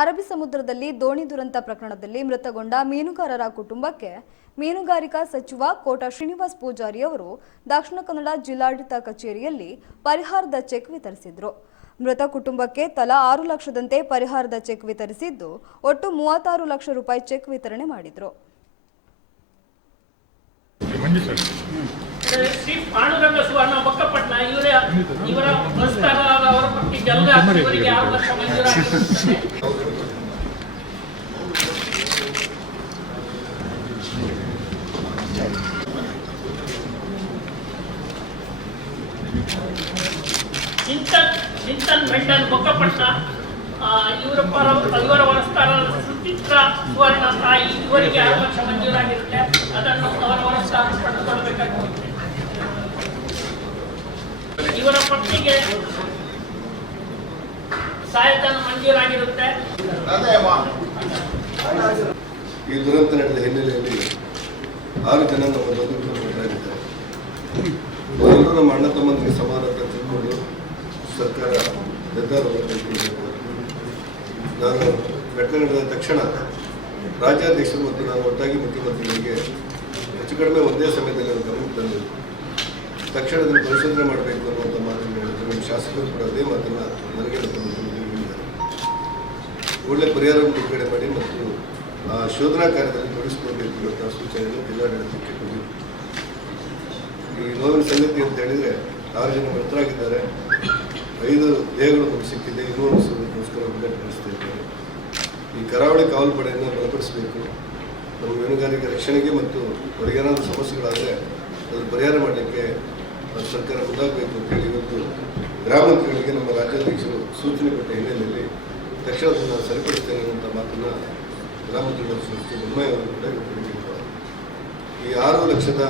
ಅರಬ್ಬಿ ಸಮುದ್ರದಲ್ಲಿ ದೋಣಿ ದುರಂತ ಪ್ರಕರಣದಲ್ಲಿ ಮೃತಗೊಂಡ ಮೀನುಗಾರರ ಕುಟುಂಬಕ್ಕೆ ಮೀನುಗಾರಿಕಾ ಸಚಿವ ಕೋಟಾ ಶ್ರೀನಿವಾಸ್ ಪೂಜಾರಿ ಅವರು ದಕ್ಷಿಣ ಕನ್ನಡ ಜಿಲ್ಲಾಡಳಿತ ಕಚೇರಿಯಲ್ಲಿ ಪರಿಹಾರದ ಚೆಕ್ ವಿತರಿಸಿದರು. ಮೃತ ಕುಟುಂಬಕ್ಕೆ ತಲಾ 6 ಲಕ್ಷದಂತೆ ಪರಿಹಾರದ ಚೆಕ್ ವಿತರಿಸಿದ್ದು ಒಟ್ಟು 36 ಲಕ್ಷ ರೂಪಾಯಿ ಚೆಕ್ ವಿತರಣೆ ಮಾಡಿದರು. ಶ್ರೀ ಪಾಂಡುರಂಗ ಸುವರ್ಣ ಬೊಕ್ಕಪಟ್ನ ಇವರ ಪುರಸ್ಕಾರದ ಅವರ ಪಟ್ಟಿಗೆಲ್ಲ ಇವರಿಗೆ 6 ಲಕ್ಷ ಮಂಜೂರಾಗಿರುತ್ತದೆ. ಚಿಂತನ್ ಮೆಂಡನ್ ಬೊಕ್ಕಪಟ್ನ ಇವರ ಪುರಸ್ಕಾರ ಸುಚಿತ್ರ ಸುವರ್ಣ ತಾಯಿ ಇವರಿಗೆ 6 ಲಕ್ಷ ಮಂಜೂರಾಗಿರುತ್ತೆ. ಅದನ್ನು ಅವರ ಪುರಸ್ಕಾರ ಪಡೆದುಕೊಳ್ಳಬೇಕಾಗುತ್ತದೆ. ಇವರ ಪಟ್ಟಿಗೆ ಸಹಾಯಧನ ಮಂಜೂರಾಗಿರುತ್ತೆ. ಈ ದುರಂತ ನಡೆದ ಹಿನ್ನೆಲೆಯಲ್ಲಿ 6 ಜನ ನಮ್ಮ ಬಂಧುಗಳಿದ್ದಾರೆ. ಮೊದಲು ನಮ್ಮ ಅಣ್ಣ ತಮ್ಮಂದಿಗೆ ಸಮಾನತೆ ತಿಳ್ಕೊಂಡು ಸರ್ಕಾರ ನಿರ್ಧಾರವನ್ನು ಕೈಗೊಳ್ಳಬೇಕು. ನಾನು ಘಟನೆ ನಡೆದ ತಕ್ಷಣ ರಾಜ್ಯಾಧ್ಯಕ್ಷರು ಮತ್ತು ನಾನು ಒಟ್ಟಾಗಿ ಮುಖ್ಯಮಂತ್ರಿಗಳಿಗೆ ಹೆಚ್ಚು ಕಡಿಮೆ ಒಂದೇ ಸಮಯದಲ್ಲಿ ಗಮನಕ್ಕೆ ತಂದಿದ್ದು ತಕ್ಷಣ ಅದನ್ನು ಪರಿಶೋಧನೆ ಮಾಡಬೇಕು ಅನ್ನುವಂಥ ಮಾತನ್ನು ಹೇಳಿದ್ರು. ನಮ್ಮ ಶಾಸಕರು ಕೂಡ ಅದೇ ಮಾತನ್ನು ನನಗೆ ಹೇಳಿದ್ದಾರೆ. ಒಳ್ಳೆ ಪರಿಹಾರವನ್ನು ಬಿಡುಗಡೆ ಮಾಡಿ ಮತ್ತು ಶೋಧನಾ ಕಾರ್ಯದಲ್ಲಿ ತೊಡಗಿಸಿಕೊಳ್ಬೇಕು ಅಂತ ಸೂಚನೆಯನ್ನು ಜಿಲ್ಲಾಡಳಿತಕ್ಕೆ ಕೊಟ್ಟಿದ್ದು. ಈ ನೋವಿನ ಸಂಗತಿ ಅಂತ ಹೇಳಿದರೆ 6 ಜನ ಮೃತರಾಗಿದ್ದಾರೆ. 5 ದೇಹಗಳು ನಮಗೆ ಸಿಕ್ಕಿದೆ. ಇನ್ನೂ ಸುರಕ್ಷಿತಗೋಸ್ಕರ ಹುಡುಕಾಟ ನಡೆಸ್ತಾ ಇದ್ದಾರೆ. ಈ ಕರಾವಳಿ ಕಾವಲು ಪಡೆಯನ್ನು ಬಲಪಡಿಸಬೇಕು. ನಮ್ಮ ಮೀನುಗಾರಿಕೆ ರಕ್ಷಣೆಗೆ ಮತ್ತು ಅವರಿಗೇನಾದರೂ ಸಮಸ್ಯೆಗಳಾದರೆ ಅದರ ಪರಿಹಾರ ಮಾಡಲಿಕ್ಕೆ ಸರ್ಕಾರ ಮುಂದಾಗಬೇಕು ಅಂತೇಳಿ ಇವತ್ತು ಗ್ರಾಮಂತ್ರಿಗಳಿಗೆ ನಮ್ಮ ರಾಜ್ಯಾಧ್ಯಕ್ಷರು ಸೂಚನೆ ಕೊಟ್ಟ ಹಿನ್ನೆಲೆಯಲ್ಲಿ ತಕ್ಷಣ ಅದನ್ನು ಸರಿಪಡಿಸ್ತೇನೆ ಅನ್ನುವಂಥ ಮಾತನ್ನು ಗ್ರಾಮಂತ್ರಿಗಳ ಸಚಿವ ಬೊಮ್ಮಾಯಿ ಅವರು ಕೂಡ ಕೊಟ್ಟಿದ್ದಾರೆ. ಈ 6 ಲಕ್ಷದ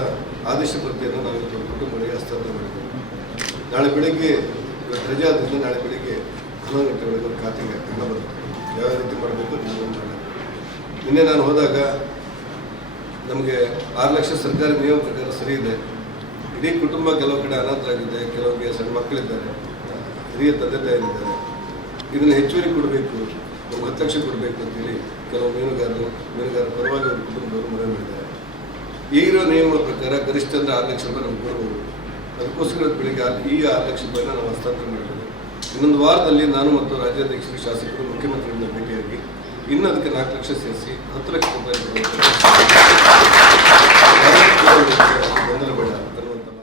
ಆದೇಶ ಪ್ರತಿಯನ್ನು ನಾವು ಇವತ್ತು ಕುಟುಂಬಗಳಿಗೆ ಹಸ್ತಾಂತರ ಮಾಡಿದ್ದೇವೆ. ನಾಳೆ ಬೆಳಗ್ಗೆ ಇವತ್ತು ರಜೆ ಆದ್ದರಿಂದ ನಾಳೆ ಬೆಳಿಗ್ಗೆ 11 ಗಂಟೆ ಒಳಗೆ ಒಂದು ಖಾತೆಗೆ ಹಣ ಬರುತ್ತೆ. ಯಾವ ರೀತಿ ಮಾಡಬೇಕು ನೀವು ಮಾಡಿ. ನಿನ್ನೆ ನಾನು ಹೋದಾಗ ನಮಗೆ 6 ಲಕ್ಷ ಸರ್ಕಾರಿ ನಿಯಮ ಪ್ರಕಾರ ಸರಿ ಇದೆ. ಇಡೀ ಕುಟುಂಬ ಕೆಲವು ಕಡೆ ಅನಾಥರಾಗಿದೆ, ಕೆಲವರಿಗೆ ಸಣ್ಣ ಮಕ್ಕಳಿದ್ದಾರೆ, ಹಿರಿಯ ತಂದೆ ತಾಯಿದ್ದಾರೆ. ಇದನ್ನು ಹೆಚ್ಚುವರಿ ಕೊಡಬೇಕು, ಒಂದು 10 ಲಕ್ಷ ಕೊಡಬೇಕು ಅಂತೇಳಿ ಕೆಲವು ಮೀನುಗಾರರ ಪರವಾಗಿ ಅವ್ರ ಕುಟುಂಬದವರು ಮನವಿ ಮಾಡಿದ್ದಾರೆ. ಈಗಿರೋ ನಿಯಮಗಳ ಪ್ರಕಾರ ಗರಿಷ್ಠ ಅಂದರೆ 6 ಲಕ್ಷ ರೂಪಾಯಿ ನಮ್ಗೆ ಕೊಡ್ಬೋದು. ಅದಕ್ಕೋಸ್ಕರ ಬೆಳಿಗ್ಗೆ ಈಗ 6 ಲಕ್ಷ ರೂಪಾಯಿನ ನಾವು ಹಸ್ತಾಂತರ ಮಾಡಬೇಕು. ಇನ್ನೊಂದು ವಾರದಲ್ಲಿ ನಾನು ಮತ್ತು ರಾಜ್ಯಾಧ್ಯಕ್ಷರು, ಶಾಸಕರು, ಮುಖ್ಯಮಂತ್ರಿಗಳಿಂದ ಭೇಟಿಯಾಗಿ ಇನ್ನೂ ಅದಕ್ಕೆ 4 ಲಕ್ಷ ಸೇರಿಸಿ 10 ಲಕ್ಷ ರೂಪಾಯಿ ಗೊಂದಲ ಬೇಡ.